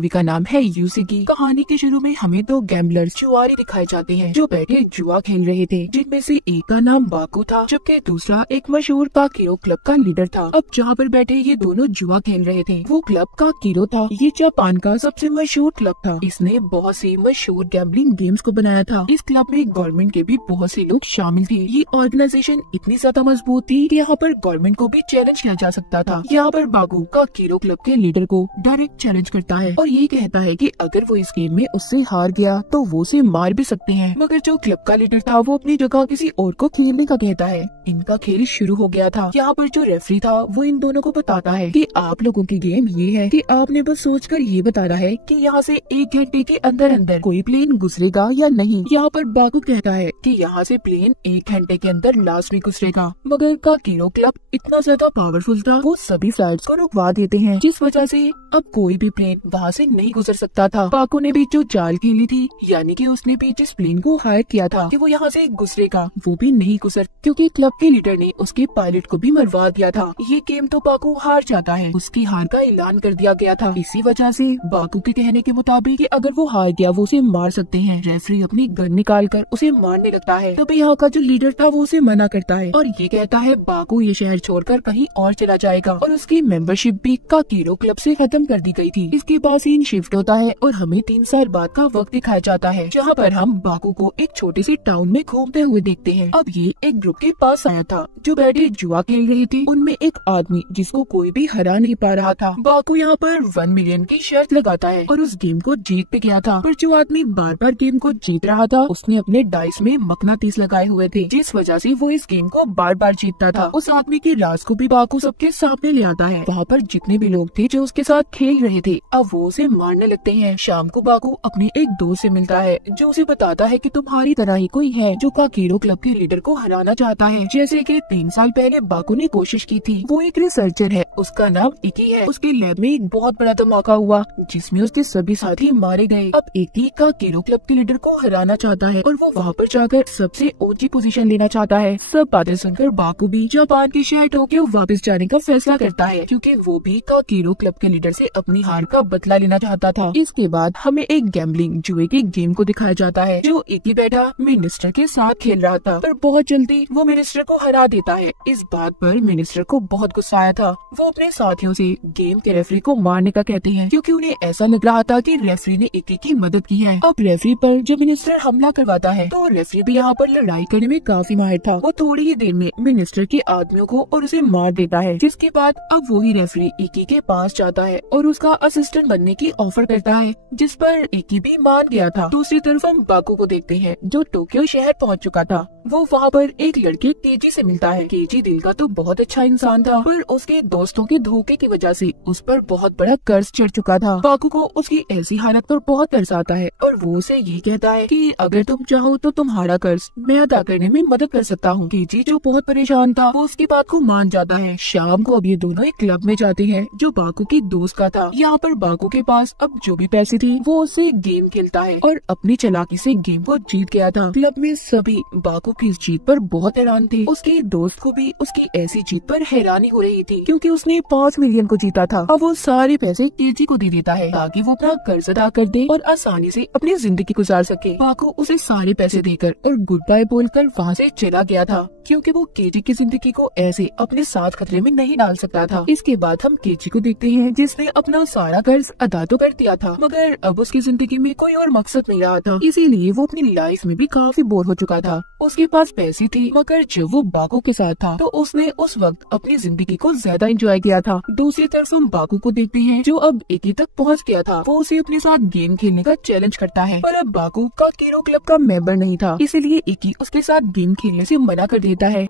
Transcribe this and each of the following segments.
Movie का नाम है यूसिकी। कहानी के शुरू में हमें दो गैम्बलर्स जुआरी दिखाए जाते हैं जो बैठे जुआ खेल रहे थे, जिनमें से एक का नाम बाकू था जबकि दूसरा एक मशहूर काकीरो क्लब का लीडर था। अब जहाँ पर बैठे ये दोनों जुआ खेल रहे थे वो क्लब काकीरो था। ये जापान का सबसे मशहूर क्लब था। इसने बहुत सी मशहूर गैम्बलिंग गेम्स को बनाया था। इस क्लब में गवर्नमेंट के भी बहुत से लोग शामिल थे। ये ऑर्गेनाइजेशन इतनी ज्यादा मजबूत थी कि यहाँ पर गवर्नमेंट को भी चैलेंज किया जा सकता था। यहाँ पर बाकू काकीरो क्लब के लीडर को डायरेक्ट चैलेंज करता है और ये कहता है कि अगर वो इस गेम में उससे हार गया तो वो उसे मार भी सकते हैं। मगर जो क्लब का लीडर था वो अपनी जगह किसी और को खेलने का कहता है। इनका खेल शुरू हो गया था। यहाँ पर जो रेफरी था वो इन दोनों को बताता है कि आप लोगों की गेम ये है कि आपने बस सोचकर ये बताना है कि यहाँ से 1 घंटे के अंदर अंदर कोई प्लेन गुजरेगा या नहीं। यहाँ पर बाकू कहता है कि यहाँ से प्लेन 1 घंटे के अंदर लास्ट में गुजरेगा। मगर काकीरो क्लब इतना ज्यादा पावरफुल था वो सभी फ्लाइट्स को रुकवा देते हैं, जिस वजह से अब कोई भी प्लेन वहाँ से नहीं गुजर सकता था। बाकू ने भी जो चाल खेली थी, यानी कि उसने भी जिस प्लेन को हायर किया था कि वो यहाँ से गुजरेगा, वो भी नहीं गुजर, क्योंकि क्लब के लीडर ने उसके पायलट को भी मरवा दिया था। ये गेम तो बाकू हार जाता है। उसकी हार का ऐलान कर दिया गया था। इसी वजह से बाकू के कहने के मुताबिक कि अगर वो हार गया वो उसे मार सकते हैं। रेफरी अपनी गन निकाल कर उसे मारने लगता है। तभी यहाँ का जो लीडर था वो उसे मना करता है और ये कहता है बाकू ये शहर छोड़कर कहीं और चला जाएगा और उसकी मेंबरशिप भी काकीरो क्लब से खत्म कर दी गई थी। इसके बाद सीन शिफ्ट होता है और हमें 3 साल बाद का वक्त दिखाया जाता है, जहाँ पर हम बाकू को एक छोटे से टाउन में घूमते हुए देखते हैं। अब ये एक ग्रुप के पास आया था जो बैठे जुआ खेल रहे थे। उनमें एक आदमी जिसको कोई भी हरा नहीं पा रहा था। बाकू यहाँ पर 1 मिलियन की शर्त लगाता है और उस गेम को जीत पे गया था, पर जो आदमी बार बार गेम को जीत रहा था उसने अपने डाइस में मकनातीस लगाए हुए थे, जिस वजह से वो इस गेम को बार बार जीतता था। उस आदमी के राज को भी बाकू सबके सामने ले आता है। वहाँ पर जितने भी लोग थे जो उसके साथ खेल रहे थे अब वो उसे मारने लगते हैं। शाम को बाकू अपने एक दोस्त से मिलता है जो उसे बताता है कि तुम्हारी तरह ही कोई है जो काकीरो क्लब के लीडर को हराना चाहता है, जैसे कि 3 साल पहले बाकू ने कोशिश की थी। वो एक रिसर्चर है, उसका नाम इकी है। उसके लैब में एक बहुत बड़ा धमाका हुआ जिसमें उसके सभी साथी मारे गए। अब इकी काकीरो क्लब के लीडर को हराना चाहता है और वो वहाँ पर जाकर सबसे ऊंची पोजीशन लेना चाहता है। सब बातें सुनकर बाकू भी जापान के शहर टोक्यो वापस जाने का फैसला करता है, क्योंकि वो भी काकीरो क्लब के लीडर से अपनी हार का बदला लेना चाहता था। इसके बाद हमें एक गैम्बलिंग जुए की गेम को दिखाया जाता है जो इकी बैठा मिनिस्टर के साथ खेल रहा था, पर बहुत जल्दी वो मिनिस्टर को हरा देता है। इस बात पर मिनिस्टर को बहुत गुस्सा आया था। वो अपने साथियों से गेम के रेफरी को मारने का कहते हैं, क्योंकि उन्हें ऐसा लग रहा था कि रेफरी ने इकी की मदद की है। अब रेफरी पर जब मिनिस्टर हमला करवाता है तो रेफरी भी यहाँ पर लड़ाई करने में काफी माहिर था। वो थोड़ी ही देर में मिनिस्टर के आदमियों को और उसे मार देता है, जिसके बाद अब वही रेफरी इकी के पास जाता है और उसका असिस्टेंट बनने की ऑफर करता है, जिस पर इकी भी मान गया था। दूसरी तरफ हम बाकू को देखते हैं जो टोक्यो शहर पहुंच चुका था। वो वहाँ पर एक लड़के केजी से मिलता है। केजी दिल का तो बहुत अच्छा इंसान था, पर उसके दोस्तों के धोखे की वजह से उस पर बहुत बड़ा कर्ज चढ़ चुका था। बाकू को उसकी ऐसी हालत पर बहुत तरस आता है और वो उसे ये कहता है कि अगर तुम चाहो तो तुम्हारा कर्ज मैं अदा करने में मदद कर सकता हूँ। केजी जो बहुत परेशान था वो उसकी बात को मान जाता है। शाम को अब ये दोनों एक क्लब में जाते हैं जो बाकू की दोस्त का था। यहाँ पर बाकू के पास अब जो भी पैसे थे वो उससे गेम खेलता है और अपनी चालाकी से गेम को जीत गया था। क्लब में सभी बाकू की इस जीत पर बहुत हैरान थे। उसके दोस्त को भी उसकी ऐसी जीत पर हैरानी हो रही थी, क्योंकि उसने 5 मिलियन को जीता था। अब वो सारे पैसे केजी को दे देता है ताकि वो अपना कर्ज अदा कर दे और आसानी से अपनी जिंदगी गुजार सके। बाकू उसे सारे पैसे देकर और गुड बाय बोलकर वहाँ से चला गया था, क्योंकि वो केजी की जिंदगी को ऐसे अपने साथ खतरे में नहीं डाल सकता था। इसके बाद हम केजी को देखते हैं जिसने अपना सारा कर्ज अदा तो कर दिया था, मगर अब उसकी जिंदगी में कोई और मकसद नहीं रहा था, इसीलिए वो अपनी लाइफ में भी काफी बोर हो चुका था। उसके पास पैसे थे, मगर जब वो बाकू के साथ था तो उसने उस वक्त अपनी जिंदगी को ज्यादा एंजॉय किया था। दूसरी तरफ हम बाकू को देखते हैं जो अब इकी तक पहुंच गया था। वो उसे अपने साथ गेम खेलने का चैलेंज करता है, पर अब बाकू काकीरो क्लब का मेंबर नहीं था, इसीलिए इकी उसके साथ गेम खेलने से मना कर देता है।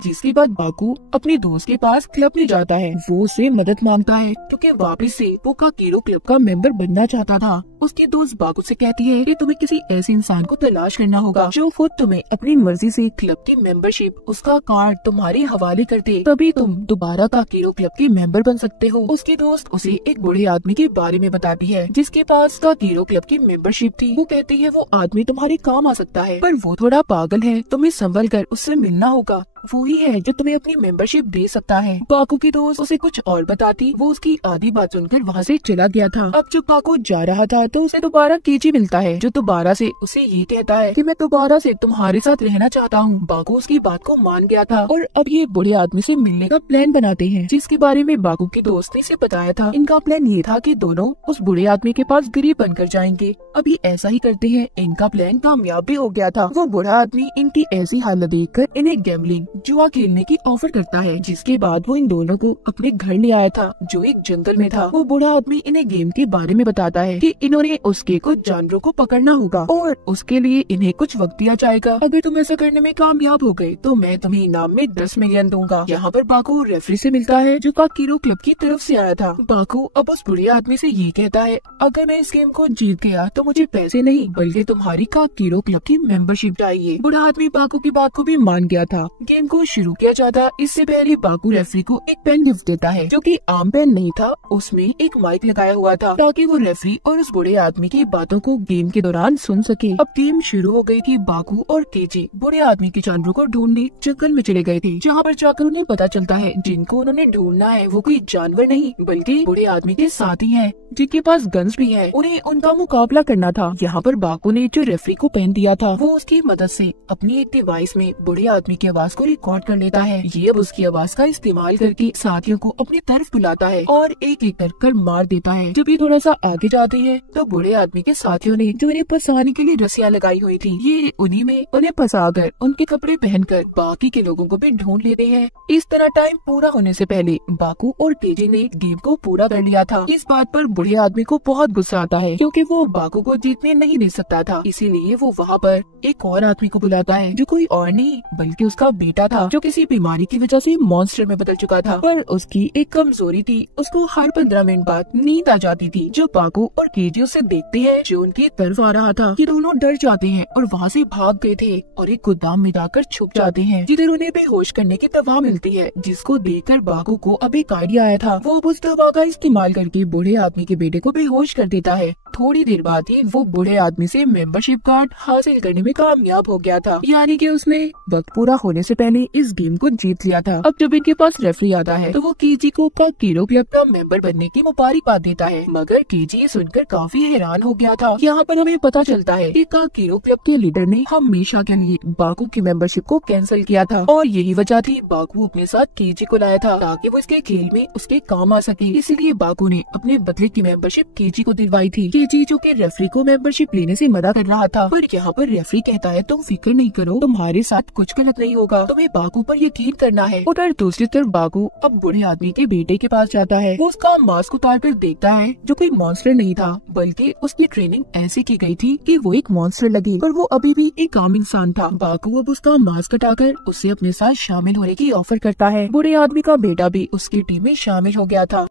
जिसके बाद बाकू अपने दोस्त के पास क्लब में जाता है। वो उससे मदद मांगता है क्योंकि वापस से वो काकीरो क्लब का मेंबर बनना चाहता था। उसकी दोस्त बाकू से कहती है कि तुम्हें किसी ऐसे इंसान को तलाश करना होगा जो खुद तुम्हें अपनी मर्जी से क्लब की मेंबरशिप, उसका कार्ड तुम्हारे हवाले कर दे, तभी तुम दोबारा काकीरो क्लब के मेंबर बन सकते हो। उसकी दोस्त उसे एक बूढ़े आदमी के बारे में बताती है जिसके पास काकीरो क्लब की मेंबरशिप थी। वो कहती है वो आदमी तुम्हारे काम आ सकता है, पर वो थोड़ा पागल है, तुम्हें संभल कर उससे मिलना होगा। वो ही है जो तुम्हें अपनी मेंबरशिप दे सकता है। बाकू की दोस्त उसे कुछ और बताती, वो उसकी आधी बात सुनकर वहाँ से चला गया था। अब जब बाकू जा रहा था तो उसे दोबारा केजी मिलता है, जो दोबारा से उसे ये कहता है कि मैं दोबारा से तुम्हारे साथ रहना चाहता हूँ। बाकू उसकी बात को मान गया था और अब ये बूढ़े आदमी से मिलने का प्लान बनाते हैं, जिसके बारे में बाकू की दोस्त ने इसे बताया था। इनका प्लान ये था कि दोनों उस बूढ़े आदमी के पास गरीब बनकर जाएंगे। अब ये ऐसा ही करते हैं। इनका प्लान कामयाब भी हो गया था। वो बूढ़ा आदमी इनकी ऐसी हालत देखकर इन्हें गैम्बलिंग जुआ खेलने की ऑफर करता है, जिसके बाद वो इन दोनों को अपने घर ले आया था, जो एक जंगल में था। वो बूढ़ा आदमी इन्हें गेम के बारे में बताता है कि इन्होंने उसके कुछ जानवरों को पकड़ना होगा और उसके लिए इन्हें कुछ वक्त दिया जाएगा। अगर तुम ऐसा करने में कामयाब हो गए तो मैं तुम्हें इनाम में 10 मिलियन दूंगा। यहाँ पर बाकू रेफरी से मिलता है, जो काकीरो क्लब की तरफ से आया था। बाकू अब उस बूढ़े आदमी से ये कहता है, अगर मैं इस गेम को जीत गया तो मुझे पैसे नहीं बल्कि तुम्हारी काकीरो क्लब की मेंबरशिप चाहिए। बूढ़ा आदमी बाकू की बात को भी मान गया था। गेम को शुरू किया जाता इससे पहले बाकू रेफरी को एक पेन गिफ्ट देता है, जो कि आम पेन नहीं था, उसमें एक माइक लगाया हुआ था ताकि वो रेफरी और उस बूढ़े आदमी की बातों को गेम के दौरान सुन सके। अब गेम शुरू हो गई थी। बाकू और केजी बूढ़े आदमी के जानवरों को ढूंढने जंगल में चले गए थे, जहाँ पर जाकर उन्हें पता चलता है जिनको उन्होंने ढूंढना है वो कोई जानवर नहीं बल्कि बूढ़े आदमी के साथी हैं, जिनके पास गन्स भी है। उन्हें उनका मुकाबला करना था। यहाँ पर बाकू ने जो रेफरी को पेन दिया था वो उसकी मदद से अपनी एक डिवाइस में बूढ़े आदमी की आवाज को रिकॉर्ड कर लेता है। ये अब उसकी आवाज का इस्तेमाल करके साथियों को अपनी तरफ बुलाता है और एक एक कर मार देता है। जब ये थोड़ा सा आगे जाते हैं तो बूढ़े आदमी के साथियों ने जो इन्हें फंसाने के लिए रस्सियां लगाई हुई थी, ये उन्हीं में उन्हें फंसाकर उनके कपड़े पहनकर बाकी के लोगों को भी ढूंढ लेते हैं। इस तरह टाइम पूरा होने से पहले बाकू और केजी ने गेम को पूरा कर लिया था। इस बात पर बूढ़े आदमी को बहुत गुस्सा आता है, क्योंकि वो बाकू को जीतने नहीं दे सकता था। इसीलिए वो वहाँ पर एक और आदमी को बुलाता है, जो कोई और नहीं बल्कि उसका बेटा था, जो किसी बीमारी की वजह से मॉन्स्टर में बदल चुका था। पर उसकी एक कमजोरी थी, उसको हर 15 मिनट बाद नींद आ जाती थी। जो बाकू और केजी उसे देखते हैं जो उनकी तरफ आ रहा था, ये दोनों डर जाते हैं और वहाँ से भाग गए थे और एक गोदाम में जाकर छुप जाते हैं, जिधर उन्हें बेहोश करने की दवा मिलती है, जिसको देखकर बाकू को अब एक आइडिया आया था। वो उस दवा का इस्तेमाल करके बूढ़े आदमी के बेटे को बेहोश कर देता है। थोड़ी देर बाद ही वो बूढ़े आदमी से मेंबरशिप कार्ड हासिल करने में कामयाब हो गया था, यानी कि उसने वक्त पूरा होने से पहले इस गेम को जीत लिया था। अब जब इनके पास रेफरी आता है तो वो केजी को काकीरो क्लब का मेंबर बनने की मुबारकबाद देता है, मगर केजी सुनकर काफी हैरान हो गया था। यहाँ पर हमें पता चलता है कि काकीरो क्लब के लीडर ने हमेशा के लिए बाकू की मेंबरशिप को कैंसिल किया था और यही वजह थी बाकू अपने साथ केजी को लाया था ताकि वो इसके खेल में उसके काम आ सके। इसलिए बाकू ने अपने बदले की मेंबरशिप केजी को दिलवाई थी। केजी जो कि रेफरी को मेंबरशिप लेने से मना कर रहा था, पर यहाँ पर रेफरी कहता है तुम फिक्र नहीं करो, तुम्हारे साथ कुछ गलत नहीं होगा, तुम्हें बाकू पर यकीन करना है। उधर दूसरी तरफ बाकू अब बूढ़े आदमी के बेटे के पास जाता है। वो उसका मास्क उतार कर देखता है, जो कोई मॉन्स्टर नहीं था बल्कि उसकी ट्रेनिंग ऐसी की गई थी कि वो एक मॉन्स्टर लगे, पर वो अभी भी एक आम इंसान था। बाकू अब उसका मास्क हटाकर उसे अपने साथ शामिल होने की ऑफर करता है। बूढ़े आदमी का बेटा भी उसकी टीम में शामिल हो गया था।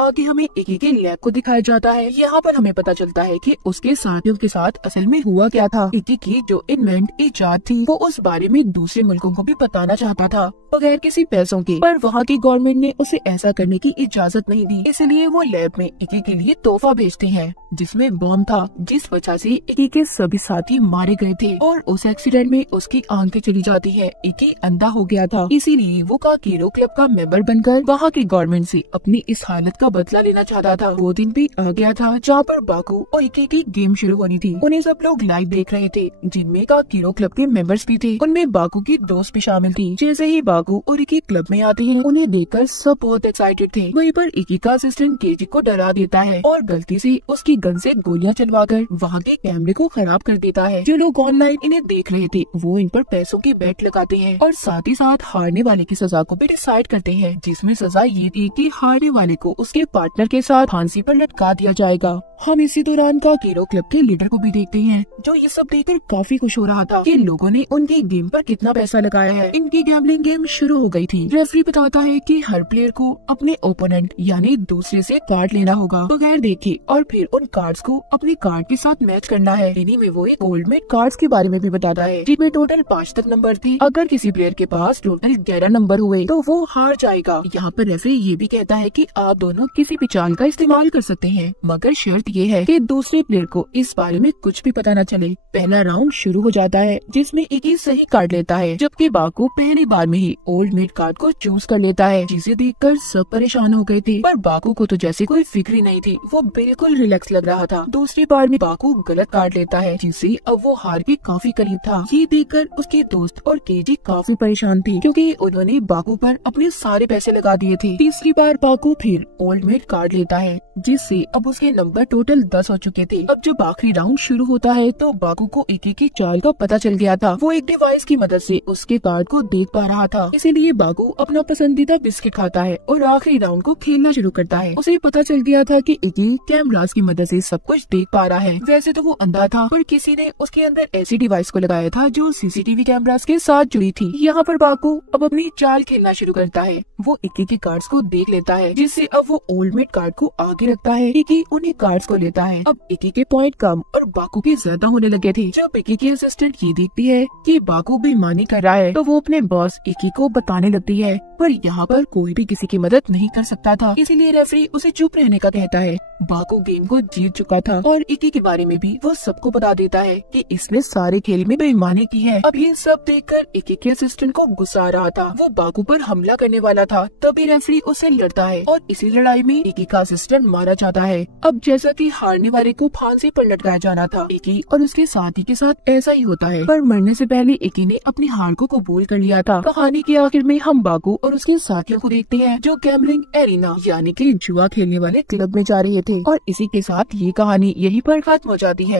आगे हमें इकी के लैब को दिखाया जाता है। यहाँ पर हमें पता चलता है कि उसके साथियों के साथ असल में हुआ क्या था। इकी की जो इजाद थी वो उस बारे में दूसरे मुल्कों को भी बताना चाहता था बगैर किसी पैसों के, पर वहाँ की गवर्नमेंट ने उसे ऐसा करने की इजाजत नहीं दी। इसलिए वो लैब में इकी के लिए तोहफा भेजते हैं, जिसमें बॉम्ब था, जिस वजह से इकी के सभी साथी मारे गए थे और उस एक्सीडेंट में उसकी आंखें चली जाती है। इकी अंधा हो गया था, इसीलिए वो काकीरो क्लब का मेंबर बनकर वहाँ की गवर्नमेंट से अपनी इस हालत का बदला लेना चाहता था। वो दिन भी आ गया था जहाँ पर बाकू और इकी की गेम शुरू होनी थी। उन्हें सब लोग लाइव देख रहे थे, जिनमें काकीरो क्लब के मेंबर्स भी थे। उनमें बाकू की दोस्त भी शामिल थी। जैसे ही बाकू और इकी क्लब में आती है, उन्हें देखकर सब बहुत एक्साइटेड थे। वहीं पर इकी का असिस्टेंट केजी को डरा देता है और गलती से उसकी गन से गोलियां चलवाकर वहाँ के कैमरे को खराब कर देता है। जो लोग ऑनलाइन इन्हें देख रहे थे वो इन पर पैसों की बेट लगाते हैं और साथ ही साथ हारने वाले की सजा को भी डिसाइड करते हैं, जिसमें सजा ये थी कि हारने वाले को उसके पार्टनर के साथ फांसी पर लटका दिया जाएगा। हम इसी दौरान काकीरो क्लब के लीडर को भी देखते हैं, जो ये सब देखकर काफी खुश हो रहा था कि लोगों ने उनकी गेम पर कितना पैसा लगाया है। इनकी गैम्बलिंग गेम शुरू हो गई थी। रेफरी बताता है कि हर प्लेयर को अपने ओपोनेंट यानी दूसरे से कार्ड लेना होगा बगैर देखे और फिर उन कार्ड्स को अपने कार्ड के साथ मैच करना है। इन्हीं में वो एक गोल्ड में कार्ड्स के बारे में भी बताता है, जिनमें टोटल 5 तक नंबर थे। अगर किसी प्लेयर के पास टोटल 11 नंबर हुए तो वो हार जाएगा। यहाँ पर रेफरी ये भी कहता है कि आप दोनों दोनों किसी भी चाल का इस्तेमाल कर सकते हैं, मगर शर्त ये है कि दूसरे प्लेयर को इस बारे में कुछ भी पता न चले। पहला राउंड शुरू हो जाता है जिसमें इकी सही कार्ड लेता है, जबकि बाकू पहली बार में ही ओल्ड मेट कार्ड को चूज कर लेता है, जिसे देखकर सब परेशान हो गए थे। पर बाकू को तो जैसे कोई फिक्र ही नहीं थी, वो बिल्कुल रिलैक्स लग रहा था। दूसरी बार में बाकू गलत कार्ड लेता है, जिससे अब वो हार के काफी करीब था। ये देखकर उसके दोस्त और केजी काफी परेशान थे, क्योंकि उन्होंने बाकू पर अपने सारे पैसे लगा दिए थे। तीसरी बार बाकू फिर ओल्ड मेट कार्ड लेता है, जिससे अब उसके नंबर टोटल 10 हो चुके थे। अब जब आखिरी राउंड शुरू होता है तो बाकू को इकी की चाल का पता चल गया था। वो एक डिवाइस की मदद से उसके कार्ड को देख पा रहा था, इसीलिए बाकू अपना पसंदीदा बिस्किट खाता है और आखिरी राउंड को खेलना शुरू करता है। उसे पता चल गया था कि इकी कैमरास की मदद से सब कुछ देख पा रहा है। वैसे तो वो अंधा था, पर किसी ने उसके अंदर ऐसी डिवाइस को लगाया था जो सीसीटीवी कैमरास के साथ जुड़ी थी। यहाँ पर बाकू अब अपनी चाल खेलना शुरू करता है। वो इकी के कार्ड्स को देख लेता है, जिससे अब वो ओल्ड मेट कार्ड को आगे रखता है। इकी उन्हीं कार्ड्स को लेता है। अब इकी के पॉइंट कम और बाकू के ज्यादा होने लगे थे। जब इकी की असिस्टेंट ये देखती है कि बाकू बेईमानी कर रहा है, तो वो अपने बॉस इकी को बताने लगती है, पर यहाँ पर कोई भी किसी की मदद नहीं कर सकता था, इसीलिए रेफरी उसे चुप रहने का कहता है। बाकू गेम को जीत चुका था और इकी के बारे में भी वो सबको बता देता है कि इसने सारे खेल में बेईमानी की है। अब ये सब देखकर इकी के असिस्टेंट को गुस्सा आ रहा था। वो बाकू पर हमला करने वाला था, तभी रेफरी उससे लड़ता है और इसी लड़ाई में इकी का असिस्टेंट मारा जाता है। अब जैसा कि हारने वाले को फांसी पर लटकाया जाना था, इकी और उसके साथी के साथ ऐसा ही होता है, पर मरने से पहले इकी ने अपनी हार को कबूल कर लिया था। कहानी के आखिर में हम बाकू और उसके साथियों को देखते हैं, जो गैम्बलिंग एरिना यानी कि जुआ खेलने वाले क्लब में जा रहे थे। और इसी के साथ ये कहानी यहीं पर खत्म हो जाती है।